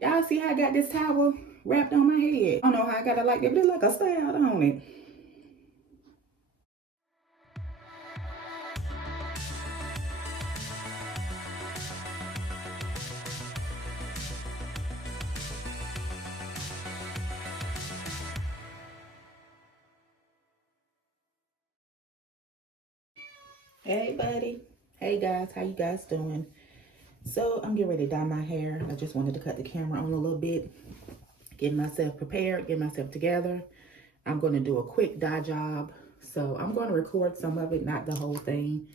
Y'all see how I got this towel wrapped on my head? I don't know how I got it like that, but it's like a style on it. Hey buddy. Hey guys, how you guys doing? So I'm getting ready to dye my hair. I just wanted to cut the camera on a little bit, get myself prepared, get myself together. I'm going to do a quick dye job. So I'm going to record some of it, not the whole thing,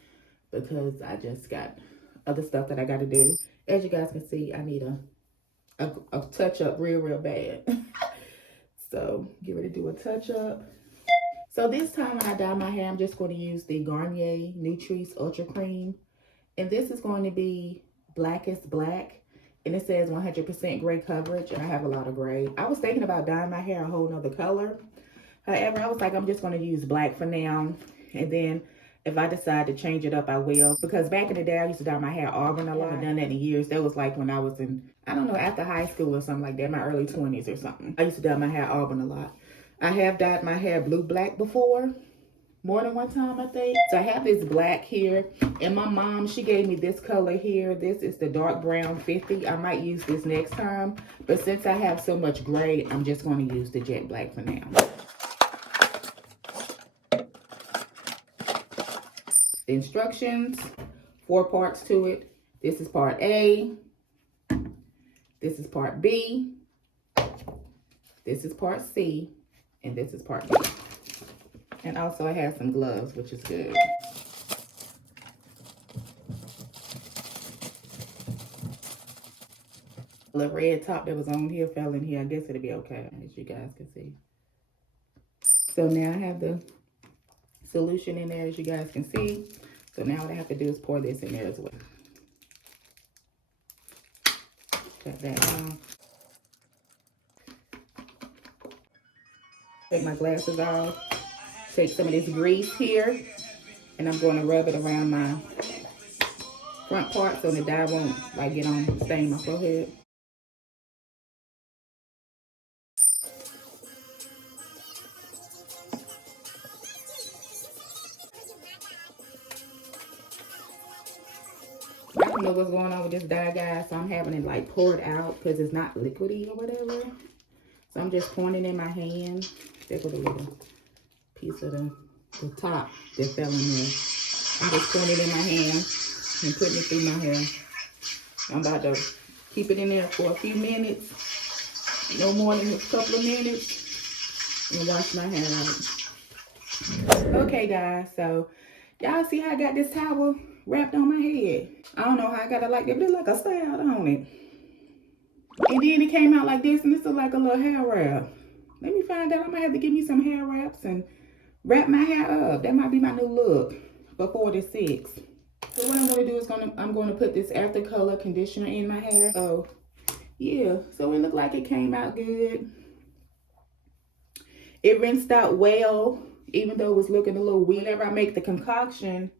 because I just got other stuff that I got to do. As you guys can see, I need a touch up real bad. So get ready to do a touch up. So this time when I dye my hair, I'm just going to use the Garnier Nutrice Ultra Cream. And this is going to be Blackest Black. And it says 100% gray coverage. And I have a lot of gray. I was thinking about dyeing my hair a whole nother color. However, I was like, I'm just going to use black for now. And then if I decide to change it up, I will. Because back in the day, I used to dye my hair auburn a lot. I haven't done that in years. That was like when I was in, I don't know, after high school or something like that, my early 20s or something. I used to dye my hair auburn a lot. I have dyed my hair blue-black before. More than one time, I think. So I have this black here. And my mom, she gave me this color here. This is the dark brown 50. I might use this next time. But since I have so much gray, I'm just going to use the jet black for now. The instructions, 4 parts to it. This is part A. This is part B. This is part C. And this is part D. And also I have some gloves, which is good. The red top that was on here fell in here. I guess it'll be okay, as you guys can see. So now I have the solution in there, as you guys can see. So now what I have to do is pour this in there as well. Shut that down. Take my glasses off. Take some of this grease here. And I'm going to rub it around my front part so the dye won't like get on, stain my forehead. I don't know what's going on with this dye, guys, so I'm having it like poured out because it's not liquidy or whatever. So I'm just pouring it in my hand. There goes a little piece of the top that fell in there. I'm just pouring it in my hand and putting it through my hair. I'm about to keep it in there for a few minutes, no more than a couple of minutes, and wash my hair out. Okay, guys, so y'all see how I got this towel wrapped on my head? I don't know how I got it like that, but it's like a style on it. And then it came out like this, and this is like a little hair wrap. Let me find out. I might have to get me some hair wraps and wrap my hair up. That might be my new look for 46. So what I'm going to do is I'm going to put this after color conditioner in my hair. So yeah, so it looked like it came out good. It rinsed out well, even though it was looking a little weird. Whenever I make the concoction,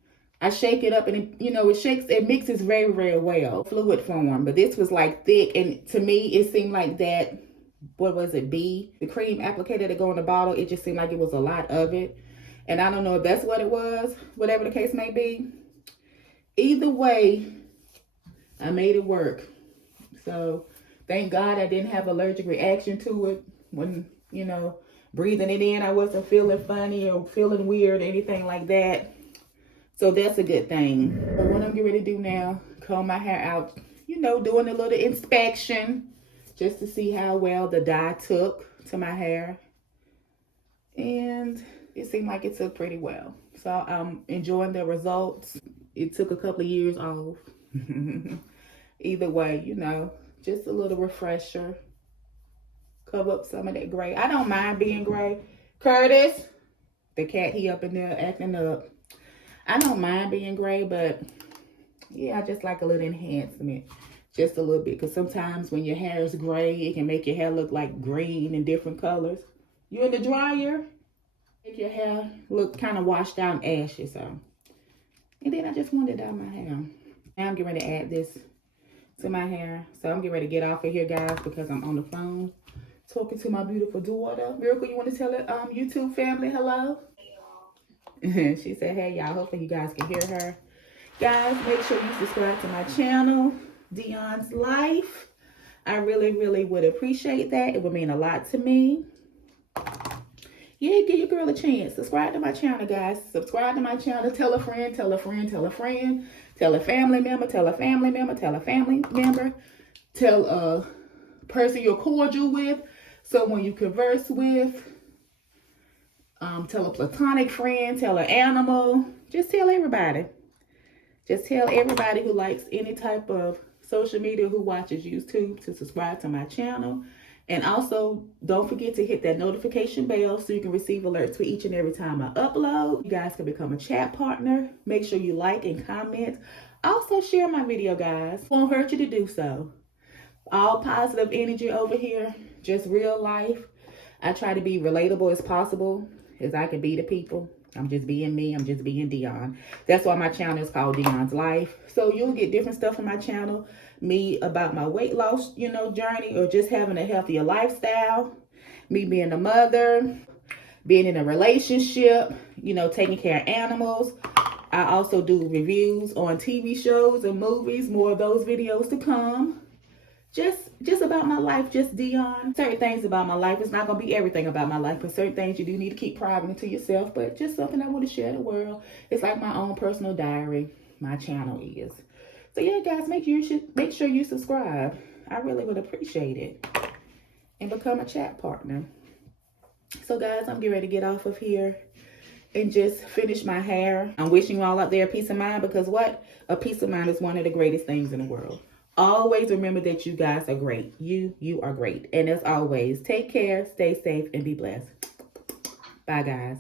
I shake it up and it mixes very well. Fluid form, but this was like thick, and to me it seemed like that, what was it, B? The cream applicator that go in the bottle, it just seemed like it was a lot of it. And I don't know if that's what it was, whatever the case may be. Either way, I made it work. So thank God I didn't have allergic reaction to it. When, breathing it in, I wasn't feeling funny or feeling weird or anything like that. So that's a good thing. So what I'm getting ready to do now, comb my hair out, doing a little inspection just to see how well the dye took to my hair. And it seemed like it took pretty well. So I'm enjoying the results. It took a couple of years off. Either way, just a little refresher. Cover up some of that gray. I don't mind being gray. Curtis, the cat, he up in there acting up. I don't mind being gray, but yeah, I just like a little enhancement. Just a little bit. Because sometimes when your hair is gray, it can make your hair look like green and different colors. You in the dryer, make your hair look kind of washed out and ashy. So, and then I just wanted to dye my hair. Now I'm getting ready to add this to my hair. So I'm getting ready to get off of here, guys, because I'm on the phone talking to my beautiful daughter. Miracle, you want to tell it, YouTube family hello? She said, hey, y'all. Hopefully you guys can hear her. Guys, make sure you subscribe to my channel, Dionne's Life. I really, really would appreciate that. It would mean a lot to me. Yeah, give your girl a chance. Subscribe to my channel, guys. Subscribe to my channel. Tell a friend, tell a friend, tell a friend. Tell a family member, tell a family member, tell a family member. Tell a person you're cordial with, someone you converse with. Tell a platonic friend, tell an animal. Just tell everybody. Just tell everybody who likes any type of social media, who watches YouTube, to subscribe to my channel. And also, don't forget to hit that notification bell so you can receive alerts for each and every time I upload. You guys can become a chat partner. Make sure you like and comment. Also, share my video, guys. Won't hurt you to do so. All positive energy over here. Just real life. I try to be relatable as possible as I can be to people. I'm just being me. I'm just being Dionne. That's why my channel is called Dionne's Life. So you'll get different stuff on my channel. Me about my weight loss, journey, or just having a healthier lifestyle. Me being a mother, being in a relationship, taking care of animals. I also do reviews on TV shows and movies. More of those videos to come. Just about my life, just Dionne. Certain things about my life. It's not going to be everything about my life, but certain things you do need to keep private to yourself, but just something I want to share the world. It's like my own personal diary. My channel is. So yeah, guys, make sure you subscribe. I really would appreciate it. And become a chat partner. So guys, I'm getting ready to get off of here and just finish my hair. I'm wishing you all out there peace of mind, because what? A peace of mind is one of the greatest things in the world. Always remember that you guys are great. You are great. And as always, take care, stay safe, and be blessed. Bye, guys.